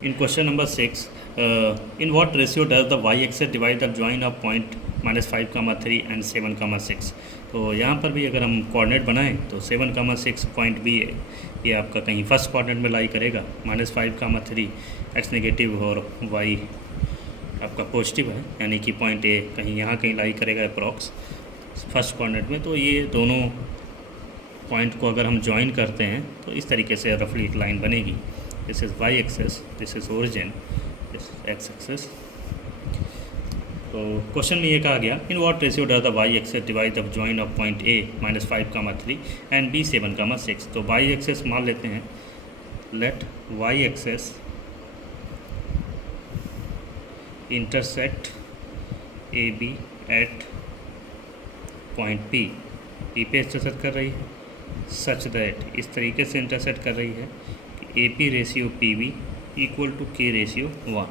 In question number 6, in what ratio does the y-axis divide the join of point -5, 3 and 7, 6? तो यहाँ पर भी अगर हम कोऑर्डिनेट बनाएं तो 7, 6 पॉइंट भी ये आपका कहीं फर्स्ट कोऑर्डिनेट में लाई करेगा, -5, 3 x नेगेटिव और y आपका पॉजिटिव है, यानी कि पॉइंट ए कहीं यहाँ कहीं लाई करेगा अप्रॉक्स फर्स्ट कोऑर्डिनेट में। तो ये दोनों पॉइंट को अगर हम ज्वाइन करते हैं तो इस तरीके से रफली एक लाइन बनेगी। This is y-axis, this is origin, this is x-axis। तो क्वेश्चन में ये कहा गया, in what ratio does the y-axis divide the join of point a -5, 3 and b 7, 6। तो y-axis मान लेते हैं, let y-axis intersect A B at point p पे इंटरसेक्ट कर रही है, सच दैट इस तरीके से इंटरसेक्ट कर रही है A P ratio P B equal to K ratio 1।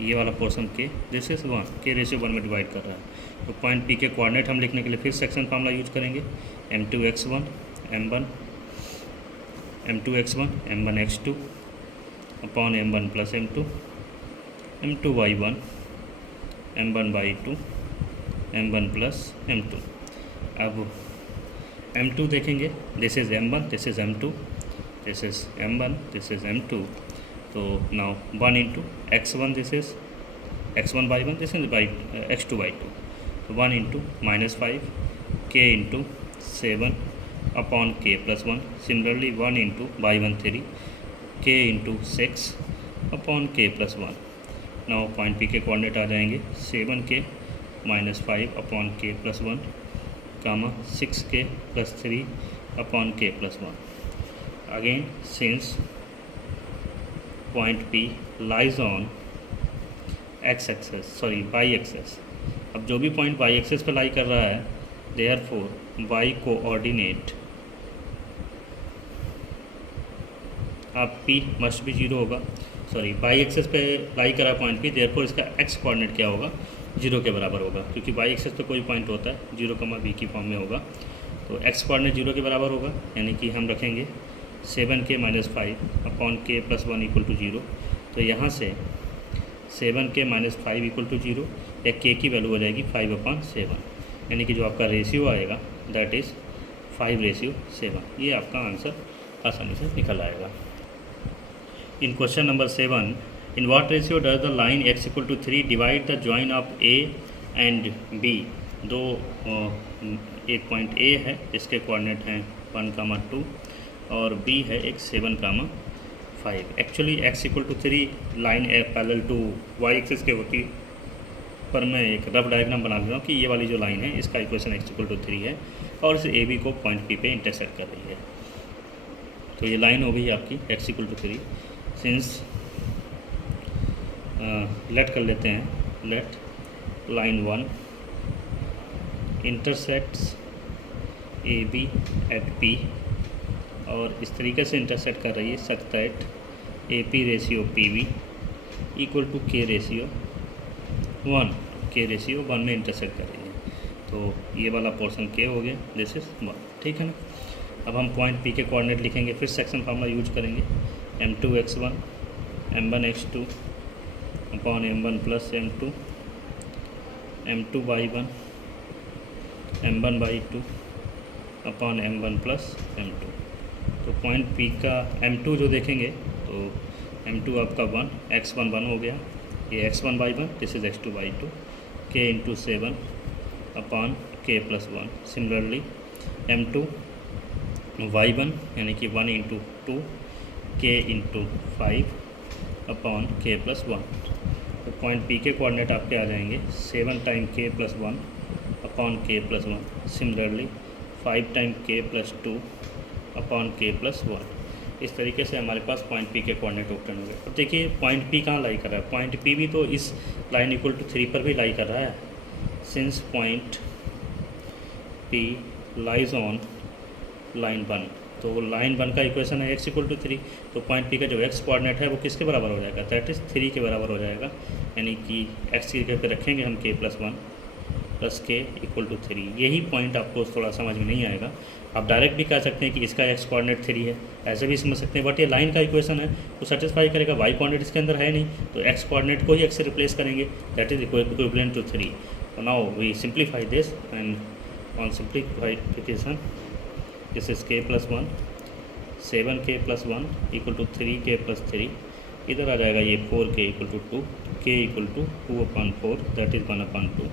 ये वाला पोर्शन के दिस इज 1, के रेशियो 1 में डिवाइड कर रहा है। तो पॉइंट पी के कोऑर्डिनेट हम लिखने के लिए फिर सेक्शन फार्मूला यूज करेंगे, m2x1 m1 upon m1 plus m2 m2y1 m1/2 m1 plus m2। अब m2 देखेंगे, this is m1, this is m2, this is m1, this is m2। तो now 1 into x1, this is x1/1, this is by x2/2। तो 1 into -5 k into 7 upon k plus 1। Similarly 1 into y1 3 k into 6 upon k plus 1। now point p के coordinate आ जाएंगे 7k -5 upon k plus 1, 6k plus 3 upon k plus 1। Again, since point P lies on x-axis, sorry y-axis, अब जो भी point y-axis पे lie कर रहा है, therefore y coordinate अब P मस्ट भी 0 होगा, सॉरी y-axis पे लाई करा पॉइंट P, therefore इसका x कोऑर्डिनेट क्या होगा, 0 के बराबर होगा, क्योंकि y-axis पे कोई पॉइंट होता है 0, b की फॉर्म में होगा। तो x कोऑर्डिनेट 0 के बराबर होगा, यानी कि हम रखेंगे 7k -5 upon k plus 1 equal to 0। तो यहाँ से 7k -5 इक्वल टू 0 या k की वैल्यू हो जाएगी 5/7, यानी कि जो आपका रेशियो आएगा दैट इज़ 5:7। ये आपका आंसर आसानी से निकल आएगा। In question number 7, in what ratio does the line x equal to 3 divide the join of a and b। एक पॉइंट a है जिसके कोऑर्डिनेट हैं 1, 2 और b है एक 7, 5। Actually x equal to 3 line parallel to y axis के होती, पर मैं एक रफ डायग्राम बना ले रहा हूँ कि ये वाली जो लाइन है इसका इक्वेशन x इक्वल टू 3 है और इस a b को पॉइंट p पे इंटरसेक्ट कर रही है। तो ये लाइन हो गई आपकी x equal to 3। Since let कर लेते हैं, let line 1 intersects A B at p और इस तरीके से इंटरसेक्ट कर रही है such that A P ratio P B equal to K ratio 1, K ratio 1 में इंटरसेक्ट कर रही है। तो ये वाला पोर्शन के हो गया, दिस इज 1, ठीक है ना। अब हम पॉइंट पी के कोऑर्डिनेट लिखेंगे, फिर सेक्शन फार्मूला यूज करेंगे, m2x1 m1x2 upon m1 plus m2 m2y1 m1/2 upon m1 plus m2। तो पॉइंट P का m2 जो देखेंगे तो m2 आपका 1, x1 1 हो गया, ये x1/1, this is x2/2 k into 7 upon k plus 1। Similarly m2 y1 यानी कि 1 into 2 k into 5 upon k plus 1। तो पॉइंट P के कोऑर्डिनेट आपके आ जाएंगे 7 time k plus 1 upon k plus 1। Similarly 5 time k plus 2 upon k plus 1। इस तरीके से हमारे पास पॉइंट P के कोऑर्डिनेट ऑब्टेन हो गए। अब देखिए पॉइंट P कहाँ लाई कर रहा है, पॉइंट P भी तो इस लाइन इक्वल टू 3 पर भी लाई कर रहा है। Since point P lies on line 1, तो लाइन 1 का इक्वेशन है x इक्वल टू 3। तो पॉइंट P का जो x कोऑर्डिनेट है वो किसके बराबर हो जाएगा, दैट इज़ 3 के बराबर हो जाएगा, यानी कि x की जगह पर रखेंगे हम k प्लस 1 प्लस के इक्वल टू 3। यही पॉइंट आपको थोड़ा समझ में नहीं आएगा, आप डायरेक्ट भी कह सकते हैं कि इसका x कोऑर्डिनेट 3 है ऐसे भी समझ सकते हैं, बट ये लाइन का इक्वेशन है तो सेटिस्फाई करेगा। वाई कोऑर्डिनेट इसके अंदर है नहीं तो एक्स कोऑर्डिनेट को ही एक्स से रिप्लेस करेंगे, that is equivalent to 3। Now we simplify this and on simplification this is k + 1, 7k + 1 = 3k + 3, इधर आ जाएगा ये 4k = 2, k = 2/4 दैट इज़ 1/2,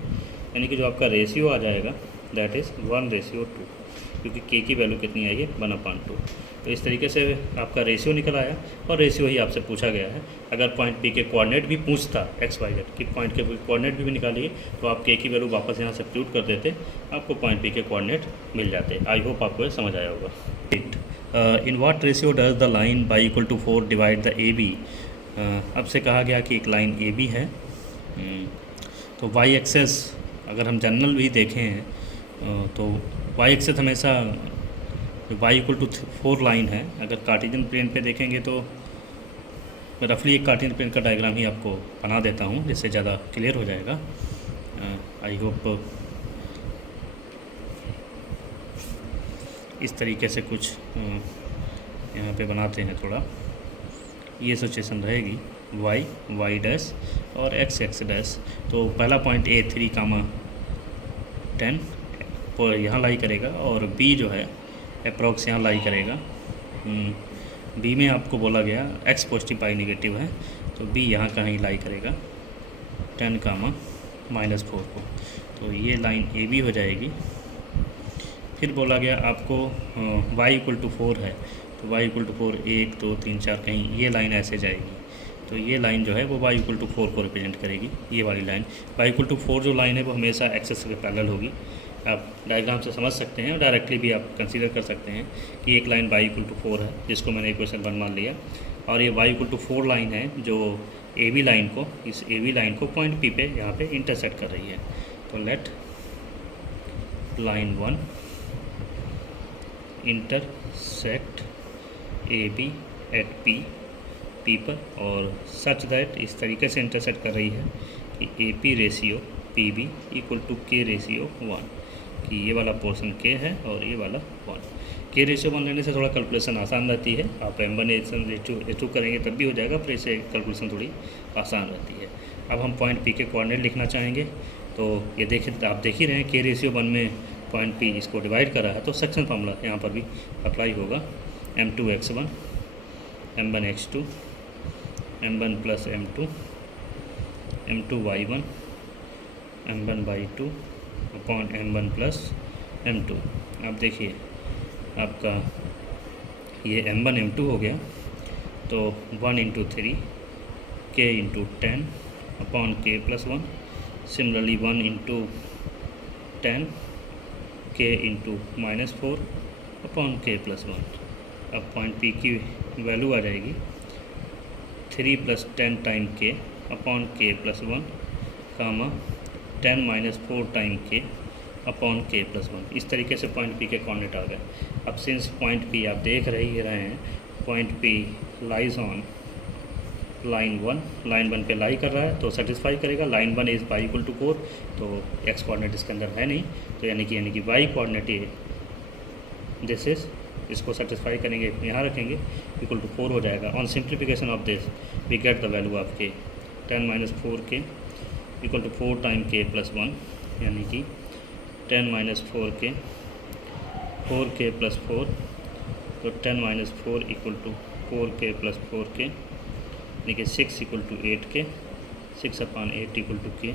यानी कि जो आपका रेशियो आ जाएगा दैट इज़ 1:2, क्योंकि k की वैल्यू कितनी आई है 1/2। तो इस तरीके से आपका रेशियो निकल आया और रेशियो ही आपसे पूछा गया है। अगर पॉइंट P के कोऑर्डिनेट भी पूछता XYZ कि पॉइंट के कोऑर्डिनेट भी निकालिए तो आप k की वैल्यू वापस यहाँ सब्स्टिट्यूट कर देते, आपको पॉइंट P के कोऑर्डिनेट मिल जाते। आई होप आपको समझ आया होगा। इन what ratio does the line y = 4 divide the AB। अब से कहा गया कि एक लाइन AB है, तो y एक्सेस अगर हम जनरल भी देखें तो y एक्सेस हमेशा y = 4 लाइन है। अगर कार्टेशियन प्लेन पे देखेंगे तो मैं रफली एक कार्टेशियन प्लेन का डायग्राम ही आपको बना देता हूँ जिससे ज़्यादा क्लियर हो जाएगा। आई होप इस तरीके से कुछ यहाँ पे बनाते हैं, थोड़ा ये सिचुएशन रहेगी y डैश और x डैश। तो पहला पॉइंट A 3, 10 यहाँ लाई करेगा और B जो है अप्रॉक्स यहाँ लाई करेगा। B में आपको बोला गया x पॉजिटिव y नेगेटिव है तो B यहाँ कहीं लाई करेगा 10, -4 को, तो ये लाइन AB हो जाएगी। फिर बोला गया आपको y = 4 है तो y = 4 1 2 3 4 कहीं ये लाइन ऐसे जाएगी, तो ये लाइन जो है वो y = 4 को रिप्रेजेंट करेगी। ये वाली लाइन y = 4 जो लाइन है वो हमेशा एक्सेस के पैरेलल होगी। आप डायग्राम से समझ सकते हैं और डायरेक्टली भी आप कंसीडर कर सकते हैं कि एक लाइन y = 4 है जिसको मैंने इक्वेशन 1 मान लिया, और ये y = 4 लाइन है जो AB लाइन को, इस AB लाइन को पॉइंट P पे यहाँ पे इंटरसेक्ट कर रही है। तो let line 1 intersect AB at P पर, और सच दैट इस तरीके से इंटरसेक्ट कर रही है कि AP ratio PB = K ratio 1, कि ये वाला पोर्शन K है और ये वाला 1। K रेशियो 1 लेने से थोड़ा कैलकुलेशन आसान रहती है, आप M1 H2 करेंगे तब भी हो जाएगा, फिर इससे कैलकुलेशन थोड़ी आसान रहती है। अब हम पॉइंट P के कोऑर्डिनेट लिखना चाहेंगे, तो ये देखिए आप देख ही रहे हैं K रेशियो 1 में पॉइंट P इसको डिवाइड कर रहा है, तो सेक्शन फार्मूला यहाँ पर भी अप्लाई होगा। M2x1 M1x2 M1 + M2 M2y1 M1y2 upon M1 + M2। अब देखिए आपका ये M1 M2 हो गया, तो 1 × 3 K × 10 upon K + 1, similarly 1 × 10 K × -4 upon K + 1। अब पॉइंट P की वैल्यू आ जाएगी 3 + 10 time K upon K + 1, 10 - 4 time K upon K + 1। इस तरीके से पॉइंट P के कोऑर्डिनेट आ गए। अब सिंस पॉइंट P आप देख रहे हैं, point P lies on line 1 पे लाई कर रहा है तो सेटिस्फाई करेगा। लाइन 1 इज़ y = 4, तो x कोऑर्डिनेट इसके अंदर है नहीं, तो यानी कि y कोऑर्डिनेट ये दिस इज, इसको सेटिस्फाई करेंगे, यहाँ रखेंगे =4 हो जाएगा। On simplification of this we get the value of K 10 - 4K = 4 time K + 1, यानी कि 10 - 4K 4K + 4, तो 10 - 4 = 4K + 4K, यानी कि 6 = 8K, 6/8 = K,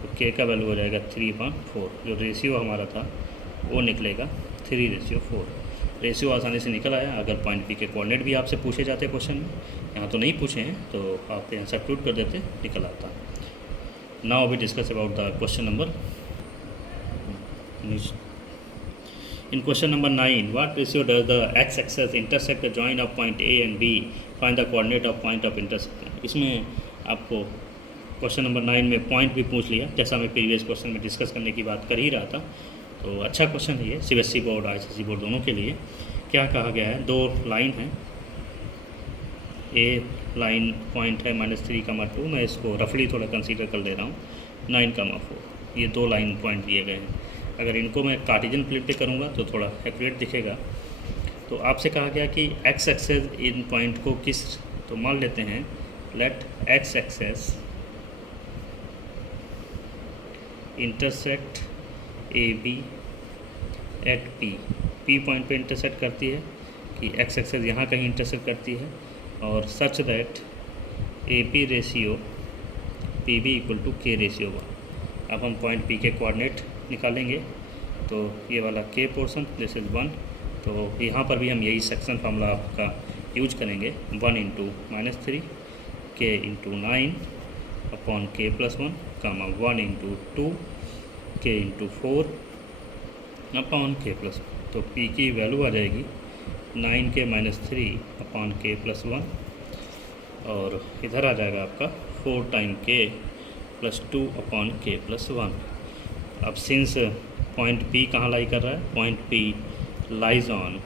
तो K का वैल्यू हो जाएगा 3/4। जो रेशियो हमारा था वो निकलेगा 3:4। रेशियो आसानी से निकल आया। अगर पॉइंट P के कोऑर्डिनेट भी आपसे पूछे जाते क्वेश्चन में, यहाँ तो नहीं पूछे हैं, तो आप यहाँ सब्स्टिट्यूट कर देते, निकल आता। Now we discuss about the question number. In question number 9, what ratio does the x-axis intersect the joint of point A and B? Find the coordinate of point of intersection। इसमें आपको question number 9 में point भी पूछ लिया, जैसा मैं previous question में discuss करने की बात कर ही रहा था। तो अच्छा क्वेश्चन है ये, CBSE बोर्ड ICSE बोर्ड दोनों के लिए। क्या कहा गया है, दो लाइन है, ए लाइन पॉइंट है -3,2, मैं इसको रफली थोड़ा कंसीडर कर ले रहा हूँ 9,4। ये दो लाइन पॉइंट दिए गए हैं। अगर इनको मैं कार्टेशियन प्लेन पे करूँगा तो थोड़ा एक्यूरेट दिखेगा। तो तो आपसे कहा गया कि एक्स एक्सेस इन पॉइंट को किस, तो मान लेते हैं let X axis intersect A B at P point पे इंटरसेक्ट करती है कि एक्स एक्सेस यहाँ कहीं इंटरसेक्ट करती है, और such that A P ratio P B equal to K ratio 1। अब हम पॉइंट पी के कोऑर्डिनेट निकालेंगे, तो ये वाला के पोर्शन दिस इज़ 1, तो यहाँ पर भी हम यही सेक्शन फार्मूला आपका यूज करेंगे, 1 इंटू -3 के इंटू 9 अपॉन के प्लस 1 कामा 1 इंटू 2 के इंटू 4 अपॉन के प्लस 1। तो पी की वैल्यू आ जाएगी 9 के -3 अपॉन के प्लस 1, और इधर आ जाएगा आपका 4 टाइम के प्लस 2 अपॉन के प्लस 1। अब सिंस पॉइंट पी कहाँ लाई कर रहा है, point P lies on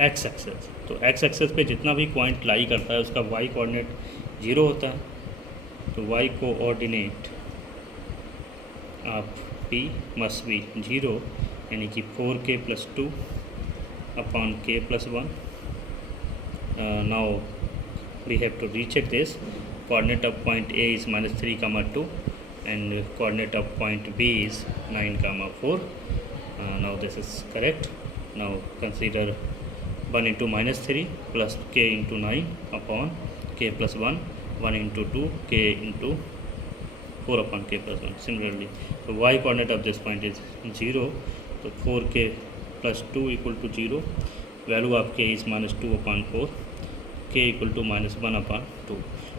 X axis, तो एक्स एक्सेस पे जितना भी पॉइंट लाई करता है उसका वाई कोऑर्डिनेट 0 होता है, तो Y coordinate of P must be 0, यानी कि 4k plus 2 upon K plus 1। Now we have to recheck this. Coordinate of point A is -3, 2 and coordinate of point B is 9, 4. Now this is correct. Now consider 1 into -3 plus k into 9 upon k plus 1, 1 into 2 k into 4 upon k plus 1. Similarly, so y coordinate of this point is 0, so 4k plus 2 equal to 0. Value of k is -2 upon 4, k equal to -1 upon 2।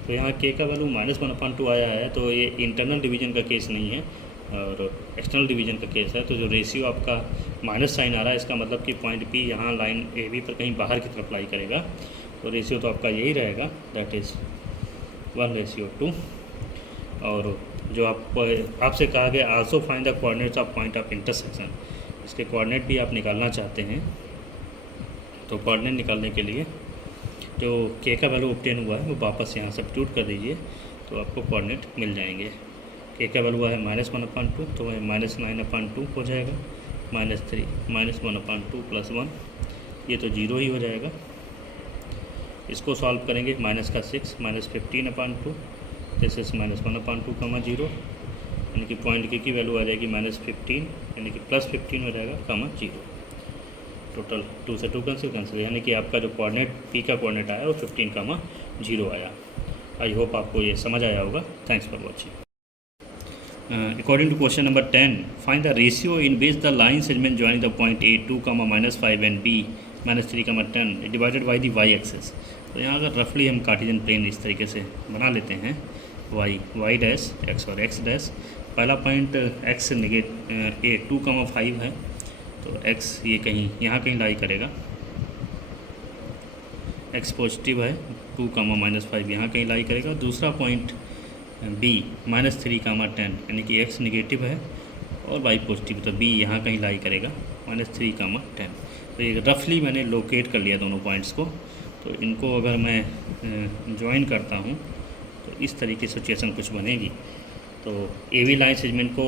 तो यहाँ k का value -1 upon 2 आया है, तो ये internal division का case नहीं है और एक्सटर्नल डिवीजन का केस है। तो जो रेशियो आपका माइनस साइन आ रहा है, इसका मतलब कि पॉइंट P यहाँ लाइन ए बी पर कहीं बाहर की तरफ लाई करेगा, तो रेशियो तो आपका यही रहेगा, दैट इज़ 1:2। और जो आपसे कहा गया also find the coordinates of point of intersection, इसके कोऑर्डिनेट भी आप निकालना चाहते हैं, तो कोऑर्डिनेट निकालने के लिए जो के का वैल्यू ऑब्टेन हुआ है वो वापस यहाँ सब्स्टिट्यूट कर दीजिए, तो आपको कोऑर्डिनेट मिल जाएंगे। के का वैल्यू है -1/2, तो वह -9/2 हो जाएगा, -3 -1/2 प्लस 1, ये तो 0 ही हो जाएगा। इसको सॉल्व करेंगे, -6 -15/2, दिस इज -1/2 0, यानी कि पॉइंट के की वैल्यू आ जाएगी -15, यानी कि +15 हो जाएगा, 0। टोटल 2 से 2 कैंसिल, यानी कि आपका जो कोऑर्डिनेट पी का कोऑर्डिनेट आया वो 15, 0 आया। आई होप आपको ये समझ आया होगा। Thanks for watching. According to question number 10, find the ratio in which the line segment joining the point A 2, -5 and B -3, 10 divided by the Y axis. तो यहाँ अगर रफली हम कार्टेशियन प्लेन इस तरीके से बना लेते हैं, y डैश x और x डैश, पहला पॉइंट x A 2, 5 है, तो x ये कहीं यहाँ कहीं लाई करेगा, x पॉजिटिव है, 2, -5 यहाँ कहीं लाई करेगा। दूसरा पॉइंट b -3, 10, यानी कि x निगेटिव है और y पॉजिटिव, तो b यहाँ कहीं लाई करेगा, -3, 10। तो ये रफली मैंने लोकेट कर लिया दोनों पॉइंट्स को। तो इनको अगर मैं ज्वाइन करता हूँ तो इस तरीके से सिचुएशन कुछ बनेगी। तो ए बी लाइन सेगमेंट को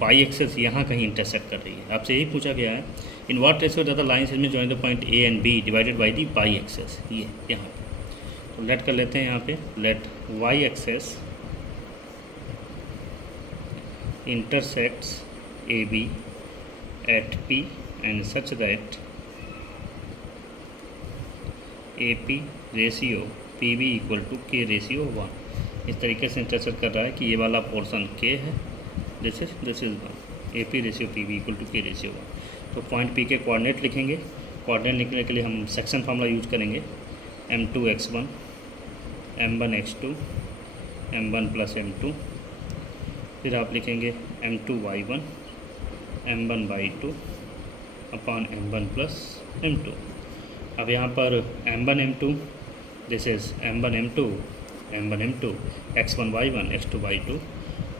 बाई एक्सेस यहाँ कहीं इंटरसेक्ट कर रही है। आपसे यही पूछा गया है, in what ratio the line segment join the point A and B divided by the by axis, ये यहाँ पे। तो लेट कर लेते हैं यहाँ पे, let Y axis intersects A B at P and such that A P ratio P B equal to K ratio 1। इस तरीके से इंटरसेक्ट कर रहा है कि ये वाला पोर्शन के है, this is 1, A P ratio P B equal to K ratio 1। तो पॉइंट पी के कोऑर्डिनेट लिखेंगे। कोऑर्डिनेट लिखने के लिए हम सेक्शन फार्मूला यूज करेंगे, m2x1 m1x2 m1 plus m2, फिर आप लिखेंगे m2y1 m1/2 upon m1 plus m2। अब यहाँ पर m1 m2, this is m1 m2 x1 y1 x2 y2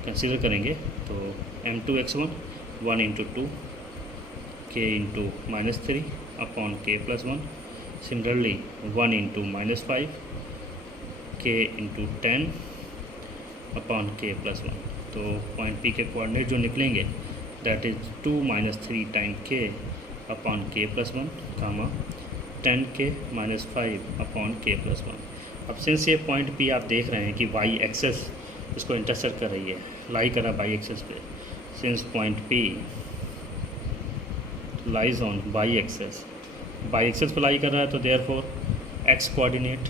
consider करेंगे, तो m2 x1 1 into 2 k into -3 upon k plus 1। Similarly 1 into -5 k into 10 upon k plus 1। तो point P के coordinate जो निकलेंगे that is 2 - 3 time k upon k plus 1, 10k minus 5 upon k plus 1। अब since ये point P आप देख रहे हैं कि वाई एक्सेस इसको इंटरसेक्ट कर रही है, लाई कर रहा है वाई एक्सेस पे। Since point P lies on Y axis पे लाई कर रहा है, तो देयरफॉर एक्स कोऑर्डिनेट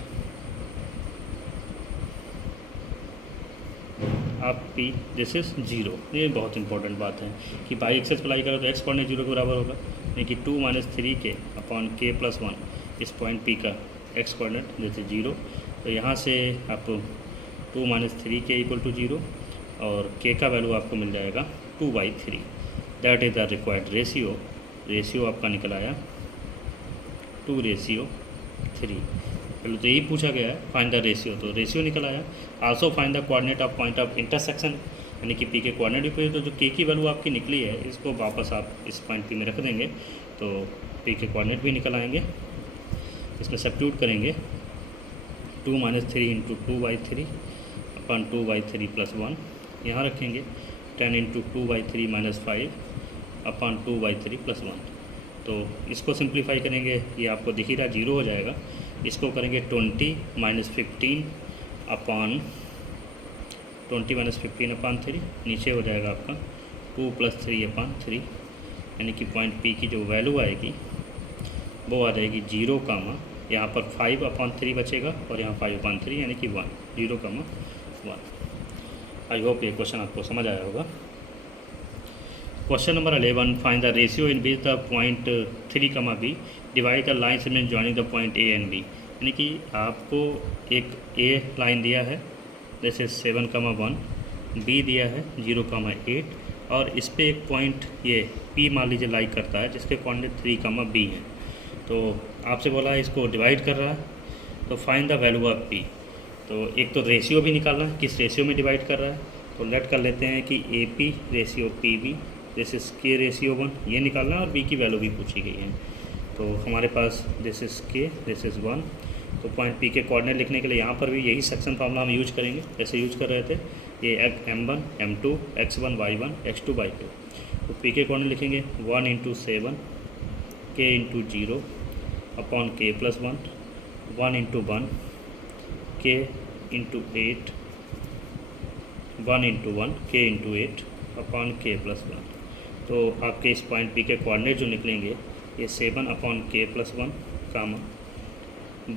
आप P दिस इज 0। ये बहुत इंपॉर्टेंट बात है कि वाई एक्सेस पे लाई कर रहा है तो एक्स कोऑर्डिनेट 0 के बराबर होगा, यानी कि 2 minus 3k upon k plus 1। इस पॉइंट P का एक्स कोऑर्डिनेट जैसे 0, तो यहाँ से आपको 2 माइनस 3k इक्वल टू 0 और k का वैल्यू आपको मिल जाएगा 2/3। That is the required ratio आपका निकल आया 2:3। पहले तो यही पूछा गया है फाइंड द रेशियो, तो रेशियो निकल आया। Also find the coordinate of point of intersection, यानी कि P के कोऑर्डिनेट भी पूछे, तो जो k की वैल्यू आपकी निकली है इसको वापस आप इस पॉइंट P में रख देंगे तो P के कोऑर्डिनेट भी निकल आएंगे। इसमें सब्स्टिट्यूट करेंगे 2 माइनस 3 इंटू 2/3 अपन 2/3 प्लस 1 यहाँ रखेंगे, 10 इंटू 2/3 माइनस 5 अपन 2/3 प्लस 1। तो इसको सिंप्लीफाई करेंगे, ये आपको दिख ही रहा 0 हो जाएगा। इसको करेंगे 20 माइनस 15 अपॉन 3, नीचे हो जाएगा आपका 2 प्लस 3/3, यानी कि पॉइंट P की जो वैल्यू आएगी वो आ जाएगी 0, यहाँ पर 5/3 बचेगा और यहाँ 5/3 यानी कि 1, 0,1। आई होप ये क्वेश्चन आपको समझ आया होगा। Question number 11, find the ratio in which the point 3, B divide the line segment joining the point A and B। यानी कि आपको एक A लाइन दिया है जैसे 7,1, B दिया है 0,8 और इस पे एक पॉइंट ये P मान लीजिए लाई करता है जिसके कोऑर्डिनेट 3, B है। तो आपसे बोला है इसको डिवाइड कर रहा है, तो find the value of P। तो एक तो रेशियो भी निकालना है, किस रेशियो में डिवाइड कर रहा है, तो लेट कर लेते हैं कि AP ratio PB this is K ratio 1 ये निकालना है और B की वैल्यू भी पूछी गई है। तो हमारे पास this is K this is 1। तो पॉइंट P के कोऑर्डिनेट लिखने के लिए यहाँ पर भी यही सेक्शन फार्मूला हम यूज करेंगे जैसे यूज कर रहे थे, ये M1 M2 X1 Y1 X2 Y2। तो P के कोऑर्डिनेट लिखेंगे 1 into 7 K into 0 upon K plus 1, 1 into 1 K into 8, 1 into 1 K into 8 upon K plus 1। तो आपके इस पॉइंट P के कोऑर्डिनेट जो निकलेंगे ये 7 अपॉन K प्लस 1 कामा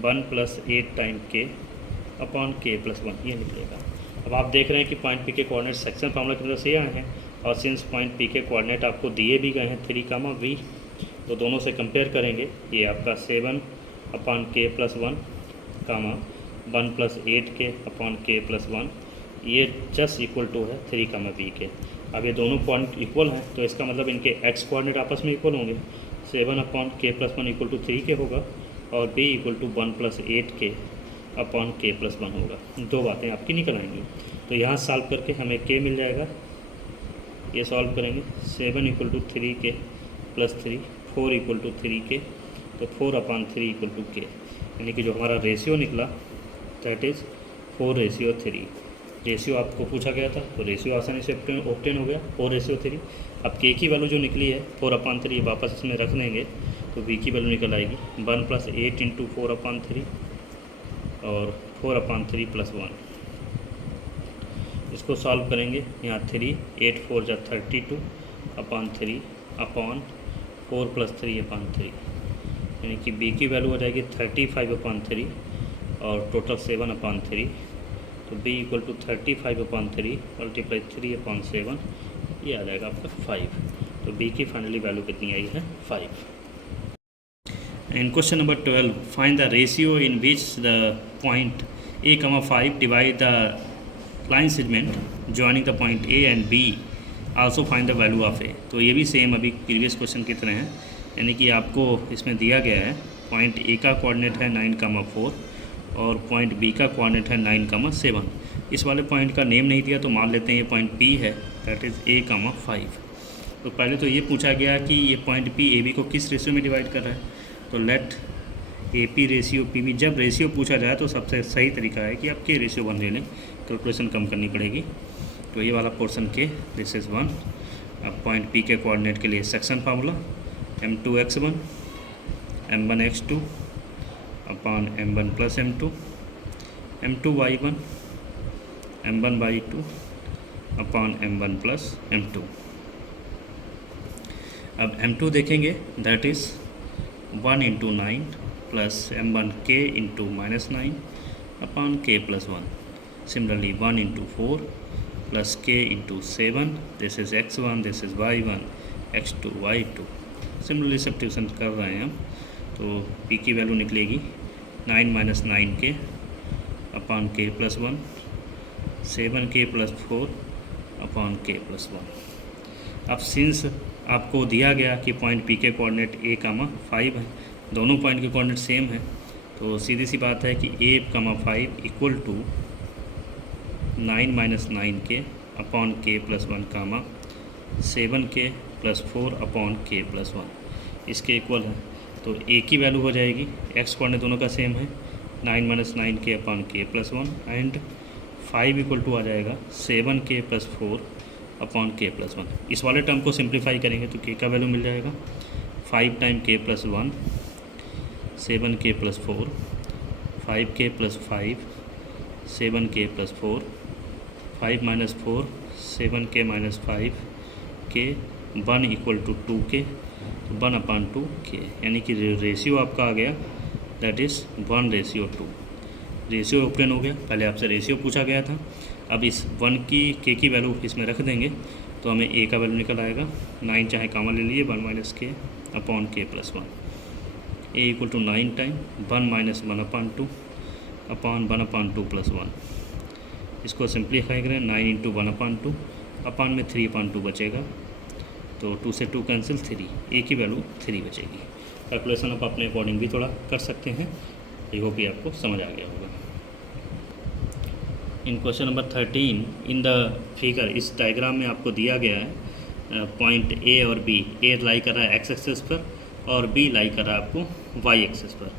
1 plus 8 time K upon K plus 1 ये निकलेगा। अब आप देख रहे हैं कि पॉइंट P के कोऑर्डिनेट सेक्शन फार्मूला की तरफ से आए हैं और सिंस पॉइंट P के कोऑर्डिनेट आपको दिए भी गए हैं 3, B, तो दोनों से कंपेयर करेंगे। ये आपका 7 अपॉन K प्लस 1 कामा 1 plus 8K upon K plus 1 ये जस्ट इक्वल टू है 3, B के। अब ये दोनों पॉइंट इक्वल हैं तो इसका मतलब इनके एक्स कोऑर्डिनेट आपस में इक्वल होंगे। 7 upon K plus 1 equal to 3K होगा और B equal to 1 plus 8K upon K plus 1 होगा। दो बातें आपकी निकल आएंगी। तो यहाँ सॉल्व करके हमें K मिल जाएगा, ये सॉल्व करेंगे 7 equal to 3K plus 3, 4 equal to 3K, तो 4/3 इक्वल टू K, यानी कि जो हमारा रेशियो निकला दैट इज़ 4:3। रेशियो आपको पूछा गया था तो रेशियो आसानी से ऑब्टेन हो गया 4:3। अब K की वैल्यू जो निकली है 4/3 वापस इसमें रख देंगे तो B की वैल्यू निकल आएगी 1 प्लस 8 इंटू 4/3 और 4/3 प्लस 1। इसको सॉल्व करेंगे, यहाँ 3 8 4 जा 32/3 अपॉन 4 प्लस 3/3, यानी कि B की वैल्यू हो जाएगी 35/3 और टोटल 7/3। तो B इक्वल टू 35/3 मल्टीप्लाई 3/7 ये आ जाएगा आपका 5। तो B की फाइनली वैल्यू कितनी आई है 5। And question number 12, find the ratio in which the point A, 5 divide the line segment joining the point A and B। Also find the value of A। तो ये भी सेम अभी previous question की तरह है, यानी कि आपको इसमें दिया गया है पॉइंट A का कोऑर्डिनेट है 9,4 और पॉइंट B का कोऑर्डिनेट है 9,7। इस वाले पॉइंट का नेम नहीं दिया तो मान लेते हैं ये पॉइंट P है, दैट इज़ A, 5। तो पहले तो ये पूछा गया कि ये पॉइंट P AB को किस रेशियो में डिवाइड कर रहा है, तो लेट AP रेशियो PB। जब रेशियो पूछा जाए तो सबसे सही तरीका है कि आप K रेशियो 1 ले लें, कैलकुलेशन कम करनी पड़ेगी। तो ये वाला पोर्शन K दिस इज़ 1। अब पॉइंट P के कोऑर्डिनेट के लिए section formula M2 X1 M1 X2 upon m1 plus m2, m2 y1 m1 y2 upon m1 plus m2। अब m2 देखेंगे, that is 1 into 9 plus m1 k into -9 upon k plus 1। Similarly 1 into 4 plus k into 7, this is x1, this is y1, x2 y2। Similarly substitution कर रहे हैं हम, तो p की value निकलेगी 9 minus 9k upon k plus 1, 7k plus 4 upon k plus 1। अब since आपको दिया गया कि पॉइंट पी के कोऑर्डिनेट a, 5 है, दोनों पॉइंट के कोऑर्डिनेट सेम है, तो सीधी सी बात है कि a, 5 equal to 9 minus 9k upon k plus 1 7k plus 4 upon k plus 1 इसके इक्वल है। तो a की वैल्यू हो जाएगी, x कोऑर्डिनेट दोनों का सेम है, 9 minus 9k upon k plus 1 and 5 equal to आ जाएगा 7k plus 4 upon k plus 1। इस वाले टर्म को सिंप्लीफाई करेंगे तो k का वैल्यू मिल जाएगा 5 time k plus 1, 7k plus 4, 5k plus 5, 7k plus 4, 5 minus 4, 7k minus 5k, 1 equal to 2k, 1 upon 2k, यानी कि रेशियो आपका आ गया दैट इज़ 1:2। रेशियो ओपन हो गया, पहले आपसे रेशियो पूछा गया था, अब इस 1 की k की वैल्यू इसमें रख देंगे तो हमें a का वैल्यू निकल आएगा, 9 चाहे कॉमन ले लिए, 1 minus k upon k plus 1, a equal to 9 time 1 minus 1 upon 2 upon 1 upon 2 plus 1। इसको सिंप्लीफाई करें, 9 इंटू 1 अपॉन 2 अपॉन में 3 अपॉन 2 बचेगा, तो 2 से 2 कैंसिल, 3, a की वैल्यू 3 बचेगी। कैलकुलेशन आप अपने अकॉर्डिंग भी थोड़ा कर सकते हैं, आई होप ये आपको समझ आ गया होगा। In question number 13 in the figure, इस डायग्राम में आपको दिया गया है पॉइंट ए और बी, ए लाई कर रहा है एक्स एक्सेस पर और बी लाई कर रहा है आपको वाई एक्सेस पर,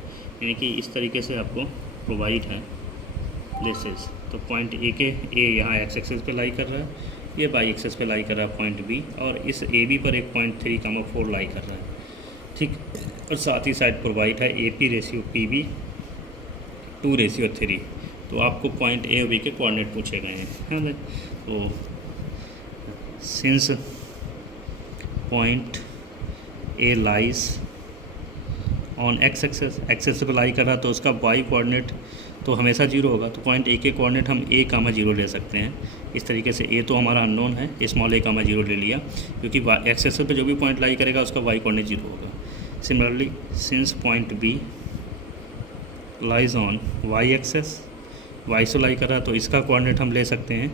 यानी कि इस तरीके से आपको प्रोवाइड है प्लेसेस। तो पॉइंट ए यहाँ एक्स एक्सेस पे लाई कर रहा है, ये वाई एक्सेस पे लाई कर रहा है पॉइंट बी, और इस ए बी पर एक पॉइंट 3,4 लाई कर रहा है, ठीक। और साथ ही साइड प्रोवाइड है A P ratio P B 2:3। तो आपको पॉइंट ए और बी के कोऑर्डिनेट पूछे गए हैं, है ना। तो since point A lies on X axis पे लाई कर रहा, तो उसका वाई कोऑर्डिनेट तो हमेशा 0 होगा, तो पॉइंट ए के कोऑर्डिनेट हम a, 0 ले सकते हैं। इस तरीके से a तो हमारा अननोन है, स्मॉल a, 0 ले लिया, क्योंकि एक्स एक्सेस पे जो भी पॉइंट लाई करेगा उसका वाई कोऑर्डिनेट 0 होगा। Similarly since point B lies on Y axis, Y से लाई कर रहा है, तो इसका कोऑर्डिनेट हम ले सकते हैं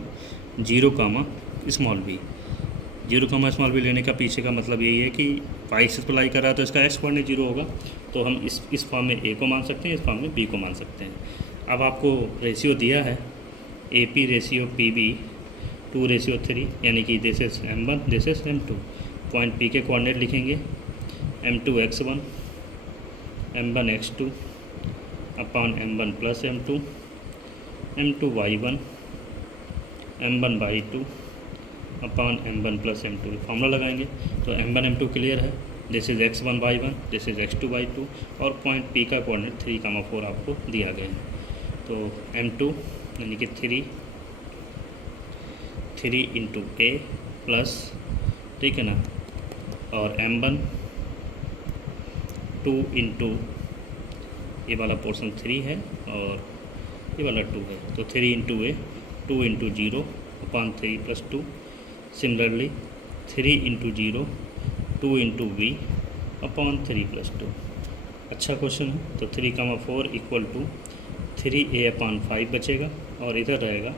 0, स्मॉल b। 0, स्मॉल b लेने का पीछे का मतलब यही है कि वाई एक्सेस पर लाई कर रहा है तो इसका x कोऑर्डिनेट 0 होगा, तो हम इस फॉर्म में a को मान सकते हैं, इस फॉर्म में b को मान सकते हैं। अब आपको रेशियो दिया है A P ratio P B 2:3, यानी कि this is m1, this is m2। Point p के कोऑर्डिनेट लिखेंगे m2 x1, m1 x2 upon m1 plus m2, m2 y1, m1 y2 upon m1 plus m2। Formula लगाएंगे तो m1 m2 clear है, this is x1 y1, this is x2 y2, और point p का coordinate 3,4 आपको दिया गया है। तो m2 यानी कि 3 इंटू a प्लस, ठीक है ना, और m1 2 इंटू ये वाला पोर्शन 3 है और ये वाला 2 है, तो 3 into a, 2 into 0 upon 3 plus 2। Similarly 3 into 0, 2 into v upon 3 plus 2। अच्छा क्वेश्चन है। तो 3,4 इक्वल टू 3a अपॉन 5 बचेगा, और इधर रहेगा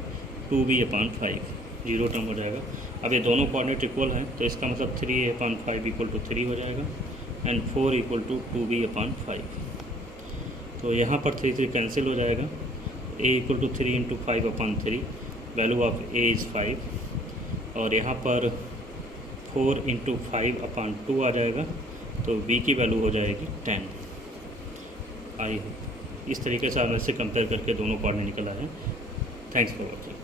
2b अपॉन 5, 0 टर्म हो जाएगा। अब ये दोनों कोऑर्डिनेट इक्वल हैं, तो इसका मतलब 3a अपॉन 5 इक्वल टू 3 हो जाएगा, and 4 equal to 2b upon 5। तो यहाँ पर 3 कैंसिल हो जाएगा, a equal to 3 into 5 upon 3, value of a is 5, और यहाँ पर 4 इंटू 5 अपॉन 2 आ जाएगा, तो b की वैल्यू हो जाएगी 10। आई इस तरीके से आपने से कंपेयर करके दोनों कोऑर्डिनेट निकला है। Thanks for watching.